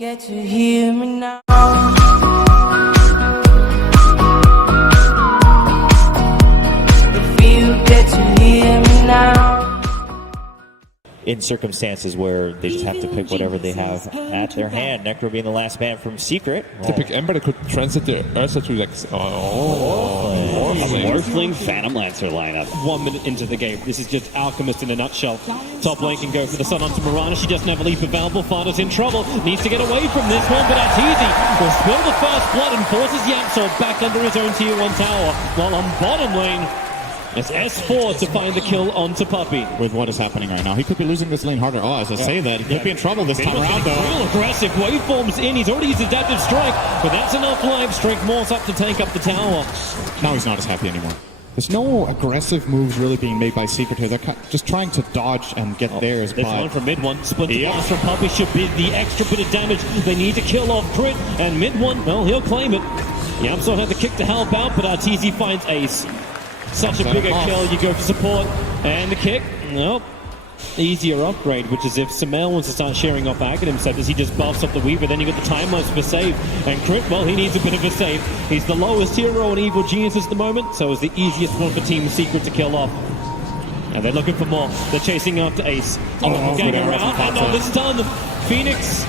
Get to hear me now. If you get to hear me now. In circumstances where they just have to pick whatever they have at their hand. Necro being the last man from Secret. To pick Ember, they could transit the Ursa to like... Morphling Phantom Lancer lineup. 1 minute into the game. This is just Alchemist in a nutshell. Top lane can go for the Sun onto Mirana. She doesn't have a leap available. Fada's in trouble. Needs to get away from this one, but Arteezy will spill the first blood and forces Yapsor back under his own tier 1 tower. While on bottom lane, it's S4 to find the kill onto Puppey. With what is happening right now, he could be losing this lane harder. Oh, as I say that, he could be in trouble this time around, though. Real aggressive waveforms in. He's already used Adaptive Strike, but that's enough life. Strike Morse up to tank up the tower. Now he's not as happy anymore. There's no aggressive moves really being made by Secret here. They're just trying to dodge and get theirs. There's one from mid one. Splinter blast from Puppey should be the extra bit of damage they need to kill off Crit. And mid one, well, he'll claim it. Yamso had the kick to help out, but Arteezy finds Ace. Such a bigger kill, you go for support, and the kick, nope. Easier upgrade, which is if Sumail wants to start sharing off Aghanim Scepters, he just buffs up the Weaver, then you got the time lapse for save. And Crit, well, he needs a bit of a save. He's the lowest hero in Evil Geniuses at the moment, so it's the easiest one for Team Secret to kill off. And they're looking for more. They're chasing after Ace. Getting around, and on this stun, Phoenix.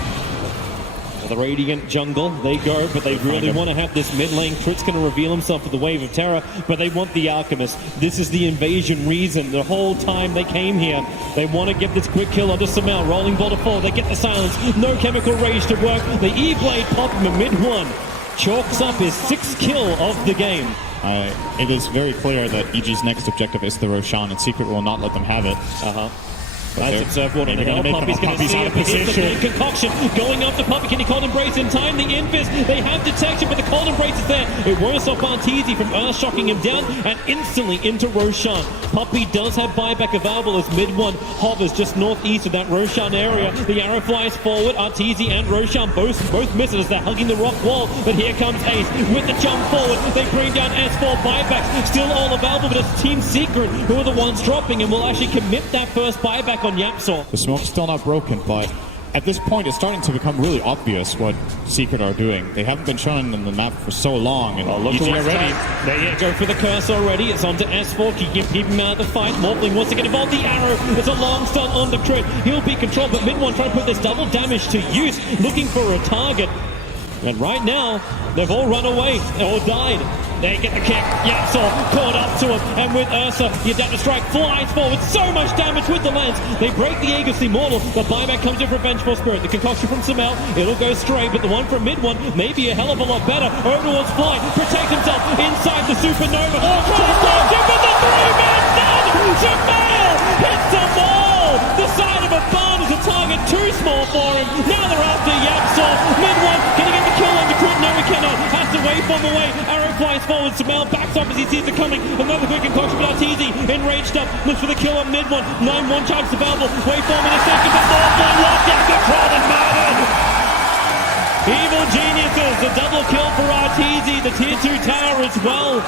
The Radiant jungle, they go, but they really want to have this mid lane. Crit's going to reveal himself with the Wave of Terror, but they want the Alchemist. This is the invasion reason. The whole time they came here, they want to get this quick kill onto Sumail. Rolling ball to fall, they get the silence. No chemical rage to work. The E-Blade pop him a mid one. Chalks up his 6th kill of the game. It is very clear that EG's next objective is the Roshan, and Secret will not let them have it. Nice observe one on the hill. Puppey's going to see it. Here's the concoction going up to Puppey. Can he cold embrace in time? The Infist, they have detection, but the cold embrace is there. It works off Arteezy from Earth shocking him down and instantly into Roshan. Puppey does have buyback available as mid one hovers just northeast of that Roshan area. The arrow flies forward. Arteezy and Roshan both miss it as they're hugging the rock wall. But here comes Ace with the jump forward. They bring down S4 buybacks. Still all available, but it's Team Secret who are the ones dropping and will actually commit that first buyback on Yapsor. The smoke's still not broken, but at this point it's starting to become really obvious what Secret are doing. They haven't been shown in the map for so long, and look already. They go for the curse already. It's onto S4. Keep him out of the fight. Morphling wants to get involved. The arrow. It's a long stun on the Crit. He'll be controlled, but mid one trying to put this double damage to use, looking for a target. And right now, they've all run away or died. They get the kick. Yapsor caught up to him. And with Ursa, the Adaptive Strike flies forward. So much damage with the lance. They break the Aegis Immortal. The buyback comes in for Vengeful Spirit. The concoction from Sumail. It'll go straight. But the one from mid one may be a hell of a lot better. Over towards Fly. Protect himself inside the Supernova. Oh, with the 3-man stun. Sumail hits the ball. The side of a barn is a target too small for him. Now they're after Yapsor. Mid one. Can he get the kill on the Crit? No, he cannot. Has to wait from away. Arrow flies forward. Sumail backs up as he sees it coming. Another quick concoction with Arteezy. Enraged up. Looks for the kill on mid one. 9-1 charge available. Waveform in a second. But Morphling locked down control and murdered. Evil Geniuses. The double kill for Arteezy. The tier 2 tower as well.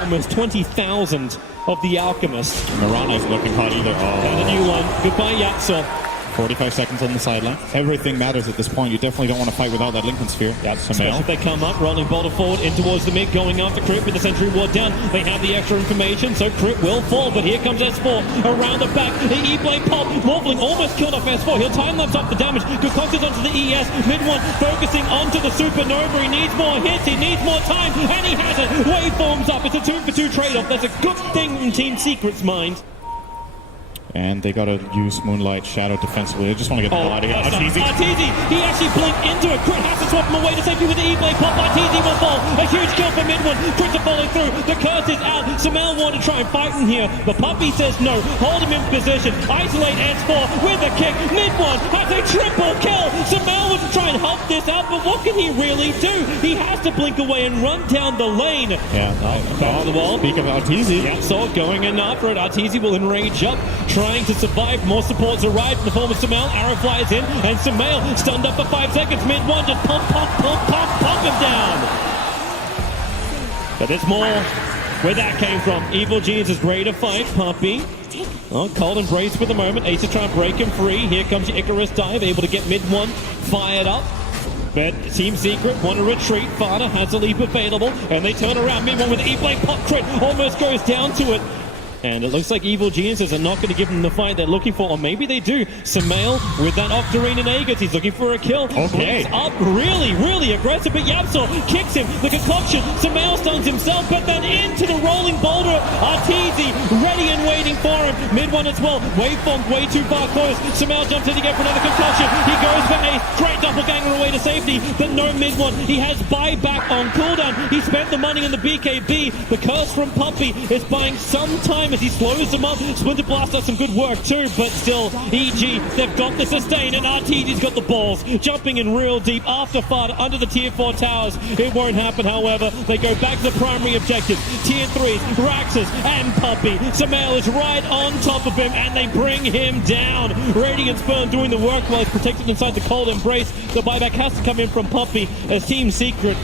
Almost 20,000 of the Alchemist. Mirana's looking hot either. And a new one. Goodbye, Yapsor. 45 seconds on the sideline. Everything matters at this point. You definitely don't want to fight without that Lincoln Sphere. Especially if they come up, rolling boulder forward in towards the mid, going after Crit with the Sentry Ward down. They have the extra information, so Crit will fall, but here comes S4 around the back. The E-Blade pop. Morphling almost killed off S4. He'll time-lapse off the damage. Concocted onto the ES. Mid one focusing onto the Supernova. He needs more hits. He needs more time, and he has it. Waveforms up. It's a 2-for-2 trade-off. That's a good thing in Team Secret's mind. And they gotta use Moonlight Shadow defensively. They just want to get the ball out of here. Arteezy, he actually blinked into it. Crit has to swap him away to safety with the E-Blade pop. Arteezy will fall. A huge kill for mid one. Crit are falling through. The curse is out. Sumail want to try and fight in here, but Puppey says no. Hold him in position. Isolate S4 with a kick. Mid one has a triple kill. Sumail wants to try and help this out, but what can he really do? He has to blink away and run down the lane. Yeah. Back to the wall. Speak of Arteezy. Yeah, so going in after it. Arteezy will enrage up, trying to survive. More supports arrive in the form of Sumail. Arrow flies in, and Sumail stunned up for 5 seconds. Mid one, just pump him down. But there's more where that came from. Evil Genius is ready to fight. Puppey Oh, cold embrace for the moment. Ace is trying to break him free. Here comes your Icarus dive, able to get mid one fired up. But Team Secret want to retreat. Fada has a leap available, and they turn around. Mid one with E-Blade pop crit, almost goes down to it. And it looks like Evil Geniuses are not going to give them the fight they're looking for, or maybe they do. Sumail with that Octarine and Aegis, he's looking for a kill. Okay. He's up really aggressive, but Yapsor kicks him. The concoction, Sumail stuns himself, but then into the rolling boulder. Arteezy ready and waiting for him. Mid one as well. Waveform way too far close. Sumail jumps in again for another concoction. He goes for Ace. Great doppelganger away to safety. Then no mid one. He has buyback on cooldown. He spent the money on the BKB. The curse from Puppy is buying some time as he slows them up. Splinter Blast does some good work too, but still, EG, they've got the sustain, and RTG's got the balls. Jumping in real deep after Fada under the tier 4 towers. It won't happen, however. They go back to the primary objective. Tier 3, Raxus and Puppy. Sumail is right on top of him, and they bring him down. Radiant Sperm doing the work while he's protected inside the cold embrace. The buyback has to come in from Puppy as Team Secret.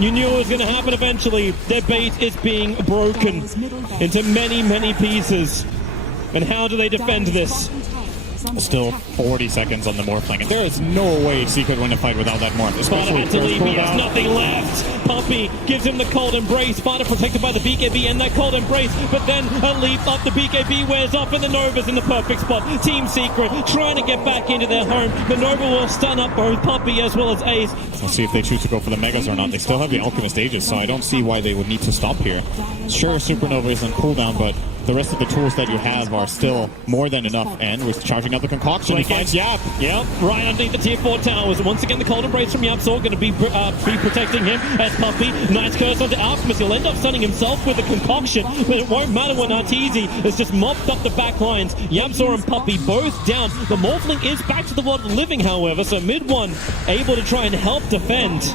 You knew it was going to happen eventually. Their bait is being broken into many pieces. And how do they defend this? Still 40 seconds on the Morphling, and there is no way Secret win a fight without that Morph. Sparta had to leave, he has nothing left. Puppy gives him the cold embrace. Sparta protected by the BKB and that cold embrace, but then a leap up, the BKB wears off, and the Nova's in the perfect spot. Team Secret trying to get back into their home. The Nova will stun up both Puppy as well as Ace. We'll see if they choose to go for the Megas or not. They still have the Alchemist Aegis, so I don't see why they would need to stop here. Sure, Supernova is on cooldown, but the rest of the tools that you have are still more than enough, and we're charging up the concoction. He finds Yap. Yep, right underneath the tier 4 towers. Once again, the cold embrace from Yapsor going to be protecting him as Puppy. Nice curse onto Alchemist. He'll end up stunning himself with a concoction, but it won't matter when Arteezy has just mopped up the back lines. Yapsor and Puppy both down. The Morphling is back to the world of living, however, so mid one able to try and help defend.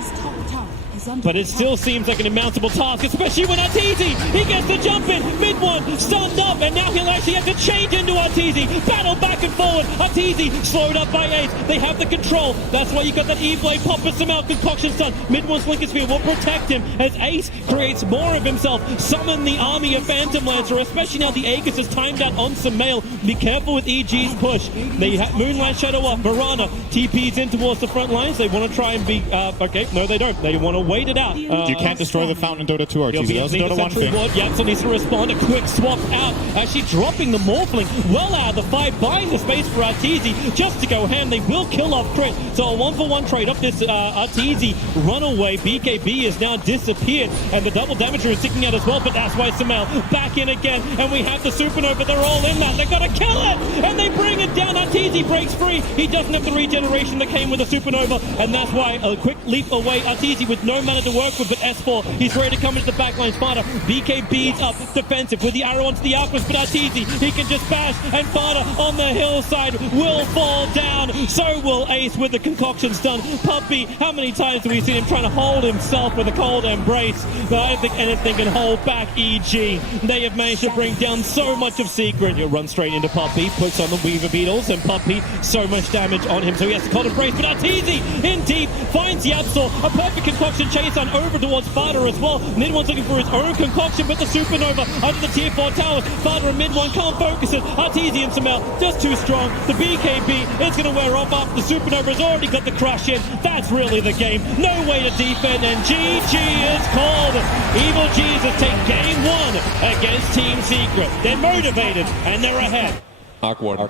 But it still seems like an insurmountable task, especially when Arteezy, he gets the jump in, mid one, stunned up, and now he'll actually have to change into Arteezy. Battle back and forward. Arteezy slowed up by Ace. They have the control. That's why you got that E-Blade pop with Sumail concoction stun. Mid one's Lincoln Sphere will protect him as Ace creates more of himself. Summon the army of Phantom Lancer, especially now the Aegis is timed out on Sumail. Be careful with EG's push. They have Moonlight Shadow up. Mirana TP's in towards the front lines. They want to try and be okay. No, they don't. They want to wait it out. You can't destroy the fountain in Dota 2 or Arteezy. That was Dota 1 thing. Yapsor needs to respond. A quick swap out. Actually dropping the Morphling well out of the fight, buying the space for Arteezy just to go ham. They will kill off Crit. So a 1-for-1 trade up this Arteezy runaway. BKB has now disappeared, and the double damager is sticking out as well, but that's why Sumail back in again, and we have the Supernova. They're all in that. They've got to kill it, and they bring it down. Arteezy breaks free. He doesn't have the regeneration that came with the Supernova, and that's why a quick leap away. Arteezy with no mana to work with, but S4, he's ready to come into the backline. Fada, BKB's up, defensive with the arrow onto the Alchemist, but Arteezy, he can just bash, and Fada on the hillside will fall down. So will Ace with the concoction stun. Puppy, how many times have we seen him trying to hold himself with a cold embrace? But I don't think anything can hold back EG. They have managed to bring down so much of Secret. He'll run straight into Puppy, puts on the Weaver Beetles, and Puppy, so much damage on him, so he has to cold embrace, but Arteezy in deep, finds Yapsor, a perfect concoction chase on over towards Fada as well. Mid one's looking for his own concoction, but the Supernova under the tier 4 towers. Fada and mid one can't focus it. Arteezy and Sumail just too strong. The BKB is going to wear off after the Supernova has already got the crush in. That's really the game. No way to defend, and GG is called. Evil Jesus take game 1 against Team Secret. They're motivated and they're ahead. Awkward. All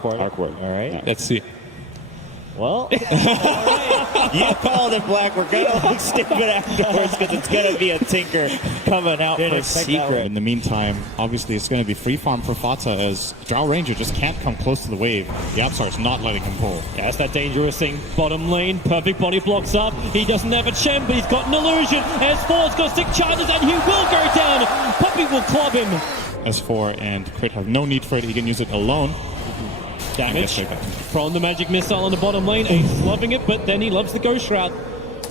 right. Let's see. Well, you called it, Black. We're going to look stupid afterwards because it's going to be a Tinker coming out for Secret. In the meantime, obviously it's going to be free farm for Fata as Drow Ranger just can't come close to the wave. Yapsar is not letting him pull. Yeah, that's that dangerous thing. Bottom lane, perfect body blocks up. He doesn't have a Chen, but he's got an illusion. S4's got 6 charges and he will go down. Puppy will club him. S4 and Crit have no need for it. He can use it alone. Damage from the magic missile on the bottom lane. Ace is loving it, but then he loves the Ghost Shroud.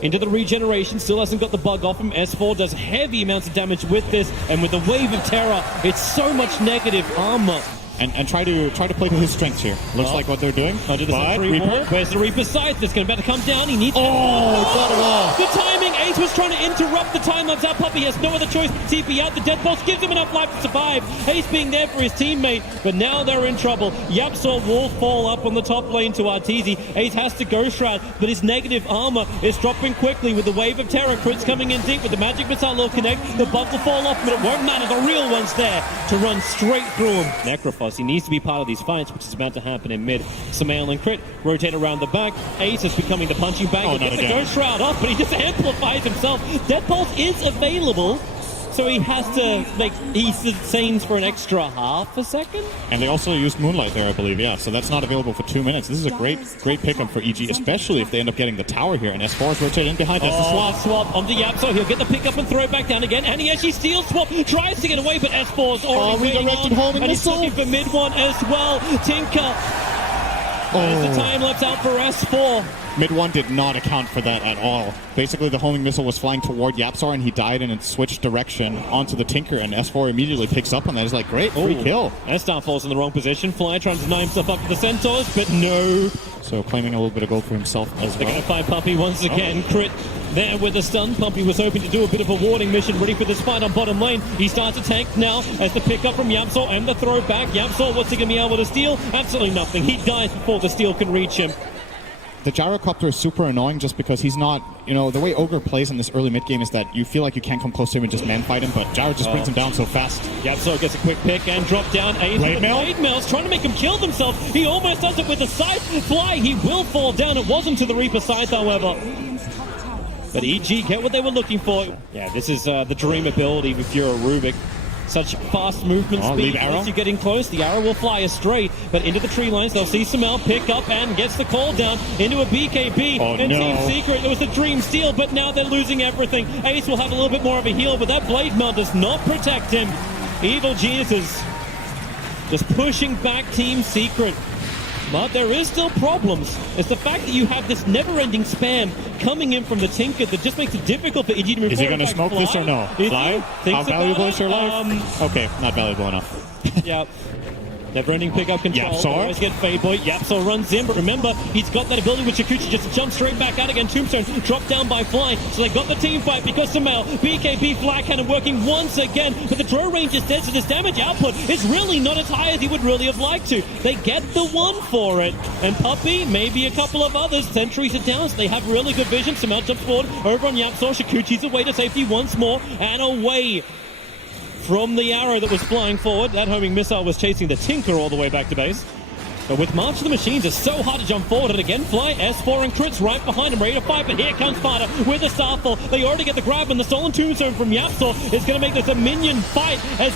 Into the regeneration, still hasn't got the bug off him. S4 does heavy amounts of damage with this, and with the Wave of Terror, it's so much negative armor and try to play to his strengths here. Looks like what they're doing. Under the But Reaper. Reaper. Where's the Reaper scythe? That's going to come down. He needs got it all. The timing. Ace was trying to interrupt the time lapse out. Puppey has no other choice but TP out. The Deadbolt gives him enough life to survive. Ace being there for his teammate, but now they're in trouble. Yapsor will fall up on the top lane to Arteezy. Ace has to Ghost Shroud, but his negative armor is dropping quickly with the wave of terror. Crits coming in deep with the magic missile will connect. The buff will fall off, but it won't matter. The real one's there to run straight through him. Necrophos, he needs to be part of these fights, which is about to happen in mid. Samael and Crit rotate around the back. Ace is becoming the punching bag. He gets the Ghost Shroud off, but he just amplifies himself. Deadbolt is available, so he has to, he sustains for an extra half a second. And they also used Moonlight there, I believe, yeah. So that's not available for 2 minutes. This is a great pickup for EG, especially if they end up getting the tower here. And S4 is rotating behind. That's the swap onto Yapso. He'll get the pick up and throw it back down again. And he actually steals swap, tries to get away, but S4's already redirected home and he's looking for mid one as well. Tinker. There's the time lapse out for S4. Mid 1 did not account for that at all. Basically, the homing missile was flying toward Yapsar, and he died and it switched direction onto the Tinker, and S4 immediately picks up on that. It's like, great, free kill. S-Star falls in the wrong position. Fly trying to deny himself up to the Centaurs, but no. So claiming a little bit of gold for himself as They're well. going to find Puppey once again. Crit there with the stun. Puppey was hoping to do a bit of a warding mission, ready for this fight on bottom lane. He starts to tank now as the pickup from Yapsor and the throw back. Yapsor, what's he going to be able to steal? Absolutely nothing. He dies before the steal can reach him. The gyrocopter is super annoying just because he's not, the way Ogre plays in this early mid game is that you feel like you can't come close to him and just man fight him, but Gyro just brings him down so fast. Yapsor gets a quick pick and drop down. Blade Mail's trying to make him kill himself. He almost does it with the scythe. Fly, he will fall down. It wasn't to the Reaper scythe, however. But EG get what they were looking for. Yeah, this is the dream ability with Fura Rubik. Such fast movement speed. Once you're getting close, the arrow will fly astray. But into the tree lines, they'll see Samel pick up and gets the call down into a BKB. Team Secret, it was a dream steal, but now they're losing everything. Ace will have a little bit more of a heal, but that Blade Mail does not protect him. Evil Geniuses just pushing back Team Secret. But there is still problems. It's the fact that you have this never-ending spam coming in from the Tinker that just makes it difficult for EG to move. Is he going to smoke this or no? Fly? How valuable is your life? Okay, not valuable enough. Yeah. Never-ending pickup control. Yapsor. Always get Fade Boy. Yapsor runs in, but remember, he's got that ability with Shakuchi just to jump straight back out again. Tombstone dropped down by Fly, so they got the team fight because Samel, BKB, Flag Cannon working once again, but the throw range is dead, so this damage output is really not as high as he would really have liked to. They get the one for it, and Puppey, maybe a couple of others. Sentries are down, so they have really good vision. Samel jumps forward over on Yapsor. Shakuchi's away to safety once more, and away from the arrow that was flying forward. That homing missile was chasing the Tinker all the way back to base. But with March of the Machines, it's so hard to jump forward. And again, Fly, S4 and Crits right behind him, ready to fight. But here comes Spider with the Starfall. They already get the grab, and the Stolen Tombstone from Yapsor is going to make this a minion fight. As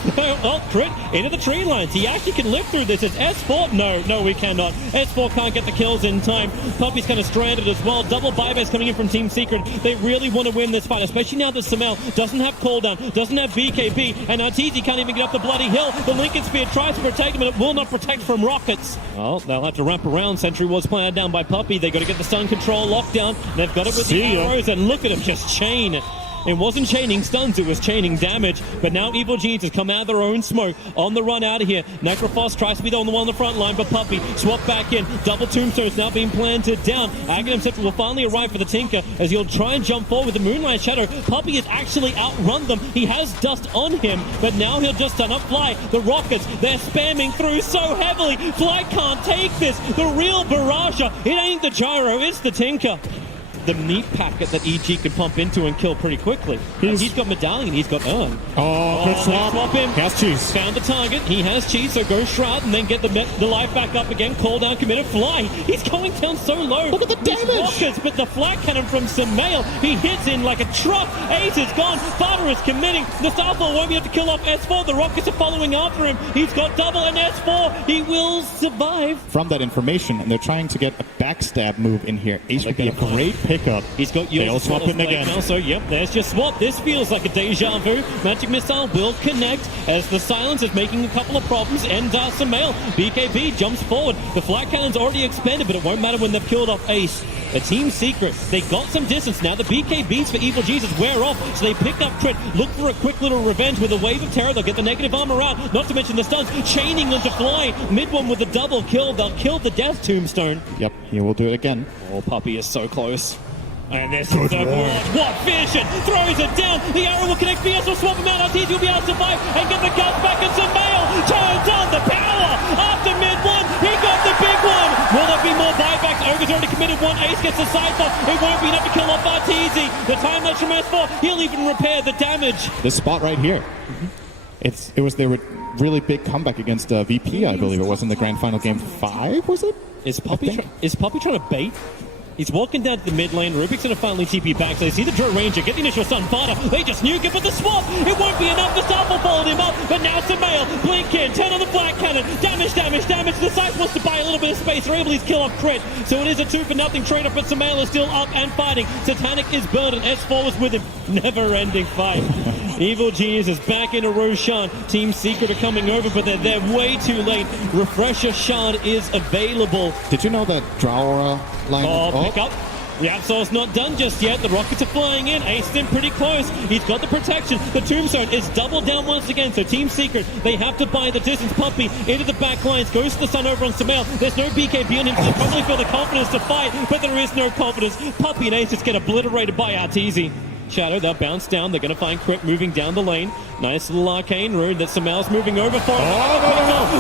Crit into the tree lines. He actually can live through this. It's S4. No, we cannot. S4 can't get the kills in time. Puppey's kind of stranded as well. Double buybacks coming in from Team Secret. They really want to win this fight, especially now that Samel doesn't have cooldown, doesn't have BKB, and Arteezy can't even get up the bloody hill. The Lincoln Spear tries to protect him, and it will not protect from rockets. Well, they'll have to wrap around. Sentry was planted down by Puppey. They got to get the stun control lockdown. They've got it with the arrows, and look at him just chain it. It wasn't chaining stuns, it was chaining damage. But now Evil Genius has come out of their own smoke on the run out of here. Necrophos tries to be the one on the front line, but Puppey swap back in. Double Tombstones now being planted down. Aghanim Scepter will finally arrive for the Tinker as he'll try and jump forward with the Moonlight Shadow. Puppey has actually outrun them. He has dust on him, but now he'll just stun up Fly. The Rockets, they're spamming through so heavily. Fly can't take this. The real Barrage. It ain't the Gyro, it's the Tinker. The meat packet that EG could pump into and kill pretty quickly. He's got Medallion, he's got Urn. Good swap him. He has cheese. Found the target, he has cheese, so go Shroud and then get the life back up again. Call down, committed, Fly. He's going down so low. Look at the damage. Rockets, but the Flag Cannon from Samael, he hits in like a truck. Ace is gone, Farter is committing. The Starfall won't be able to kill off S4. The Rockets are following after him. He's got double and S4. He will survive. From that information, and they're trying to get a backstab move in here. Ace would be a great pick pickup. He's got They'll yours swap in again. now, so yep, there's just swap. This feels like a deja vu. Magic Missile will connect as the silence is making a couple of problems. And Samael, BKB jumps forward. The flat cannon's already expended, but it won't matter when they've killed off Ace. A team secret. They got some distance. Now the BKBs for Evil Jesus wear off, so they picked up Crit. Look for a quick little revenge with a wave of terror. They'll get the negative armor out. Not to mention the stuns. Chaining them to fly. Mid one with a double kill. They'll kill the death tombstone. Yep, he will do it again. Oh, Puppy is so close. And this is the what vision! Throws it down! The arrow will connect VS will swap him out. Arteezy will be able to survive and get the guts back, and Samael turns on the power! After mid one, he got the big one! Will there be more buybacks? Ogre's already committed one. Ace gets the side off. It won't be enough to kill off Arteezy. The time lapse from S4, he'll even repair the damage. This spot right here. It was their really big comeback against VP, I believe it was in the grand final game 5, was it? Is Puppy trying to bait? He's walking down to the mid lane. Rubik's going to finally TP back. So they see the Drow Ranger get the initial stun. Fada, they just nuke it, but the swap, it won't be enough. The Staff will fold him up, but now Samael, blink in, turn on the flat cannon. Damage. The Scythe wants to buy a little bit of space. They're able to kill off Crit. So it is a 2-for-0 trade-off, but Samael is still up and fighting. Satanic is burdened. S4 was with him. Never-ending fight. Evil Genius is back into Roshan. Team Secret are coming over, but they're way too late. Refresher Shard is available. Did you know that Drow line? Pick up. Yeah, so it's not done just yet. The rockets are flying in. Ace is in pretty close. He's got the protection. The Tombstone is doubled down once again. So Team Secret, they have to buy the distance. Puppy into the back lines. Goes to the sun over on Samael. There's no BKB on him. So they probably feel the confidence to fight, but there is no confidence. Puppy and Ace just get obliterated by Arteezy. Shadow, they'll bounce down. They're going to find Crit moving down the lane. Nice little arcane rune that Samael's moving over for.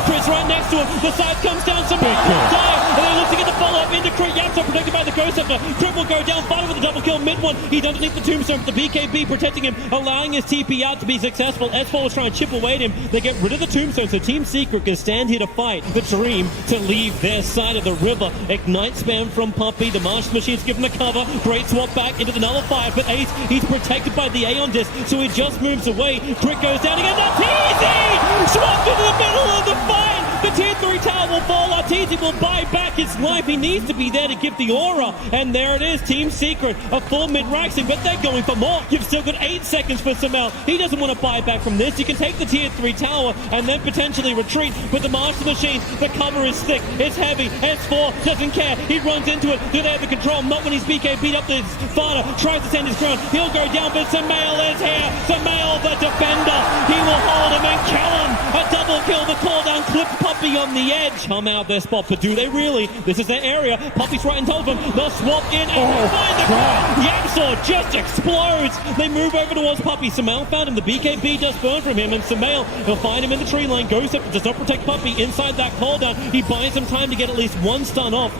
Crit's right next to him. The side comes down. Samael will die. And they look to get the follow-up into Crit. Yapso protected by the Ghost Scepter. Crit will go down. Fighting with a double kill. Mid one. He's underneath the Tombstone. But the BKB protecting him, allowing his TP out to be successful. S4 was trying to chip away at him. They get rid of the Tombstone. So Team Secret can stand here to fight the Dream to leave their side of the river. Ignite spam from Puppy. The Martian Machine's given the cover. Great swap back into the nullifier. But Ace, he's protected by the Aeon Disc. So he just moves away. Crit goes down again. Arteezy! Swapped into the middle of the fight! The tier 3 tower will fall. Arteezy will buy back his life. He needs to be there to give the aura. And there it is. Team Secret, a full mid-raxing, but they're going for more. You've still got 8 seconds for Samael. He doesn't want to buy back from this. You can take the tier 3 tower and then potentially retreat. With the Master Machine, the cover is thick. It's heavy. S4 doesn't care. He runs into it. Do they have the control? Not when he's BK beat up the Fada. Tries to stand his ground. He'll go down, but Samael is here. Samael, the defender. He will hold him and kill him. A double kill. The call down clipped Puppy on the edge. Come out their spot, but do they really? This is their area. Puppy's right in top of him. They'll swap in and find the ground. Yapso just explodes. They move over towards Puppy. Samael found him. The BKB just burned from him, and Samael will find him in the tree lane. Goes up, does not protect Puppy inside that call down. He buys some time to get at least one stun off.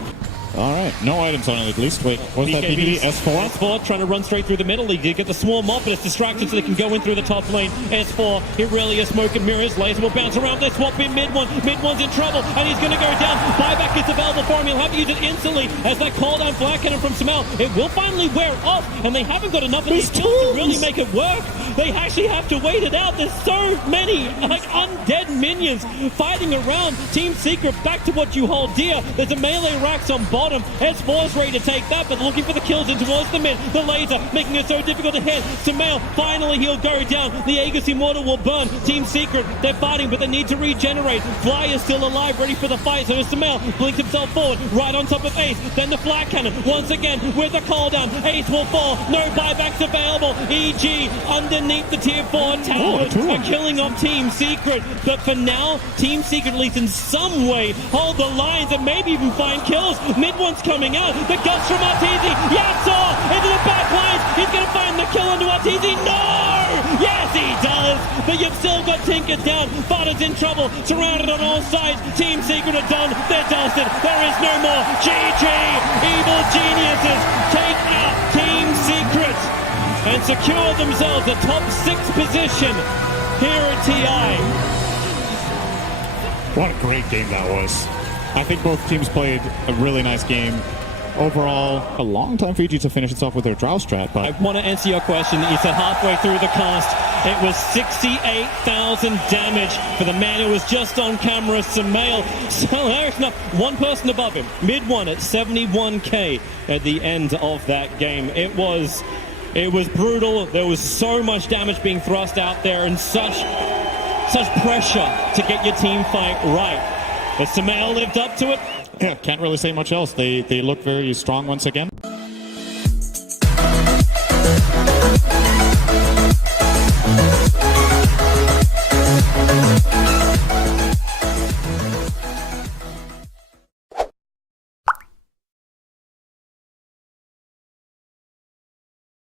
All right, no items on it at least. Wait, what's that PvP? S4? S4 trying to run straight through the middle. He did get the swarm off, but it's distracted so they can go in through the top lane. S4, it really is smoke and mirrors. Laser will bounce around. They swap in mid one. Mid one's in trouble, and he's going to go down. Buyback is available for him. He'll have to use it instantly as that call down flat cannon from Samael. It will finally wear off, and they haven't got enough of these tools to really make it work. They actually have to wait it out. There's so many like undead minions fighting around. Team Secret, back to what you hold dear. There's a melee racks on bottom. S4 is ready to take that, but looking for the kills in towards the mid. The laser making it so difficult to hit. Samael, finally he'll go down. The Aegis Immortal will burn. Team Secret, they're fighting, but they need to regenerate. Fly is still alive, ready for the fight. So Samael blinks himself forward, right on top of Ace. Then the flat cannon, once again, with the call down. Ace will fall. No buybacks available. EG underneath the tier 4 tower. A killing of Team Secret. But for now, Team Secret, at least in some way, hold the lines and maybe even find kills. Mid one's coming out. The guts from Arteezy. Yapso into the back lines. He's going to find the kill into Arteezy. No! Yes, he does. But you've still got Tinker down. Fada's in trouble. Surrounded on all sides. Team Secret are done. They're dusted. There is no more. GG. Evil Geniuses take out Team Secret and secure themselves a top 6 position here at TI. What a great game that was. I think both teams played a really nice game. overall, a long time for EG to finish itself with their Drow strat, I but want to answer your question. You said halfway through the cast, it was 68,000 damage for the man who was just on camera, Sumail. So there's enough. One person above him, mid one at 71k at the end of that game. It was brutal. There was so much damage being thrust out there and such pressure to get your team fight right. But Sumail lived up to it. can't really say much else. They look very strong once again.